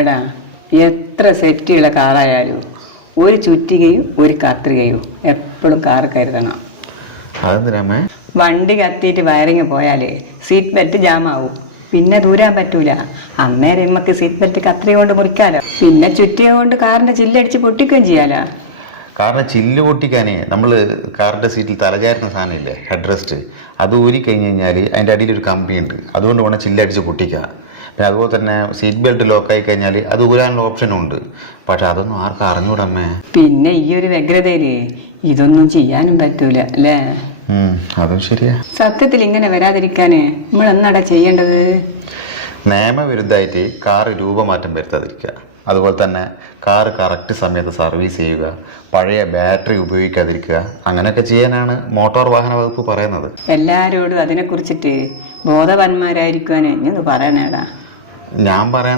എടാ, എത്ര സെറ്റിയുള്ള കാറായാലും ഒരു ചുറ്റികയും ഒരു കത്രികയും എപ്പോഴും കാറ് കരുതണം. അതെന്തിനാമേ? വണ്ടി കത്തിയിട്ട് വയറിങ് പോയാലേ സീറ്റ് ബെൽറ്റ് ജാമാവും, പിന്നെ ദൂരാൻ പറ്റൂല. അന്നേരം നമുക്ക് സീറ്റ് ബെൽറ്റ് കത്രിക കൊണ്ട് മുറിക്കാലോ, പിന്നെ ചുറ്റിക കൊണ്ട് കാറിന്റെ ചില്ലടിച്ച് പൊട്ടിക്കുകയും ചെയ്യാലോ. കാറിന്റെ ചില്ല് പൊട്ടിക്കാനേ നമ്മൾ കാറിന്റെ സീറ്റിൽ തലചാരുന്ന സാധനമില്ലേ, ഹെഡ് റെസ്റ്റ്, അത് ഊരി കഴിഞ്ഞ് കഴിഞ്ഞാൽ അതിൻ്റെ അടിയിലൊരു കമ്പിയുണ്ട്, അതുകൊണ്ട് വേണം ചില്ലടിച്ച് പൊട്ടിക്കുക. പിന്നെ അതുപോലെ തന്നെ സീറ്റ് ബെൽറ്റ് ലോക്കായി കഴിഞ്ഞാൽ അത് ഊരാനുള്ള ഓപ്ഷനും ഉണ്ട്. പക്ഷെ അതൊന്നും ആർക്കും അറിഞ്ഞൂടമ്മേ. പിന്നെ ഈ ഒരു വ്യഗ്രതയില് ഇതൊന്നും ചെയ്യാനും പറ്റൂല അല്ലേ? അതും ശരിയാ. സത്യത്തിൽ ഇങ്ങനെ വരാതിരിക്കാന് നമ്മൾ എന്നാടാ ചെയ്യേണ്ടത്? നിയമവിരുദ്ധമായിട്ട് കാറ് രൂപമാറ്റം വരുത്താതിരിക്കുക, അതുപോലെ തന്നെ കാറ് കറക്റ്റ് സമയത്ത് സർവീസ് ചെയ്യുക, പഴയ ബാറ്ററി ഉപയോഗിക്കാതിരിക്കുക, അങ്ങനെയൊക്കെ ചെയ്യാനാണ് മോട്ടോർ വാഹന വകുപ്പ് പറയുന്നത്. എല്ലാരോടും അതിനെ കുറിച്ചിട്ട് ബോധവാന്മാരായിരിക്കുവാന് ഇനി പറയണേടാ. ഞാൻ പറയാൻ